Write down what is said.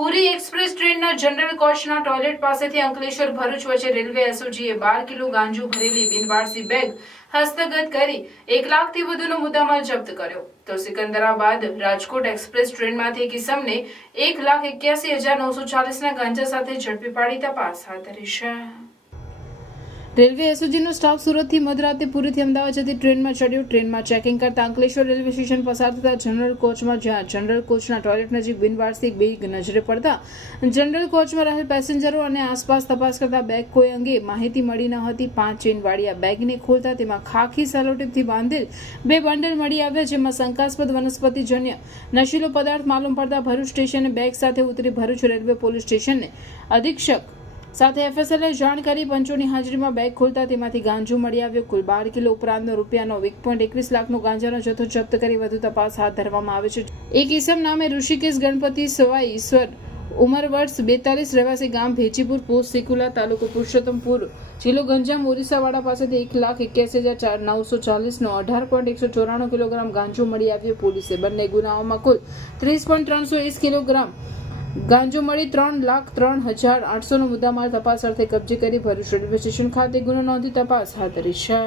પૂરી express ટ્રેનના general કોચના toilet પાસેથી અંકલેશ્વર ભરૂચ વચ્ચે રેલવે એસઓજીએ 12 કિલો ગાંજો ભરેલી બિનવારસી બેગ હસ્તગત કરી 1 લાખથી વધુનો મુદ્દામાલ જપ્ત કર્યો. તો સિકંદરાબાદ રાજકોટ એક્સપ્રેસ ટ્રેનમાંથી એક ઇસમને 1,81,940ના ગાંજા સાથે ઝડપી પાડી તપાસ હાથ ધરી છે. રેલવે એસઓજીનો સ્ટાફ સુરતથી મધરાતે પુરીથી અમદાવાદ જતી ટ્રેનમાં ચડ્યો. ટ્રેનમાં ચેકિંગ કરતા અંકલેશ્વર રેલવે સ્ટેશન પસાર થતા જનરલ કોચમાં જ્યાં જનરલ કોચના ટોયલેટ નજીક બિનવારસી બેગ નજરે પડતા જનરલ કોચમાં રહેલ પેસેન્જરો અને આસપાસ તપાસ કરતા બેગ કોઈ અંગે માહિતી મળી ન હતી. 5 ચેનવાળી આ બેગને ખોલતા તેમાં ખાખી સેલોટેપથી બાંધેલ 2 બંડલ મળી આવ્યા, જેમાં શંકાસ્પદ વનસ્પતિજન્ય નશીલો પદાર્થ માલુમ પડતા ભરૂચ સ્ટેશને બેગ સાથે ઉતરી ભરૂચ રેલવે પોલીસ સ્ટેશનને અધિક્ષક સાથે એફએસએલએ જાણ કરી પંચોની હાજરીમાં બેગ ખોલતા તેમાંથી ગાંજો મળી આવ્યો. કુલ 12 કિલો ઉપરાંતનો રૂપિયાનો 1.21 લાખનો ગાંજાનો જથ્થો જપ્ત કરી વધુ તપાસ હાથ ધરવામાં આવે છે. એક ઇસમ નામે ઋષિકેશ ગણપતિ સવાઈ ઈશ્વર, ઉંમર વર્ષ 42, રહેવાસી ગામ ભેચીપુર, પોસ્ટ સિકુલા, તાલુકો પુરુષોત્તમપુર, જિલ્લો ગંજામ, ઓરિસ્સાવાડા પાસેથી 1,81,940નો 18.194 કિલોગ્રામ ગાંજો મળી આવ્યો. પોલીસે બંને ગુનાઓમાં કુલ 30.320 કિલોગ્રામ ગાંજો મળી 3,03,800નો મુદ્દામાલ તપાસ અર્થે કબજે કરી ભરૂચ રેલવે સ્ટેશન ખાતે ગુનો નોંધી તપાસ હાથ ધરી છે.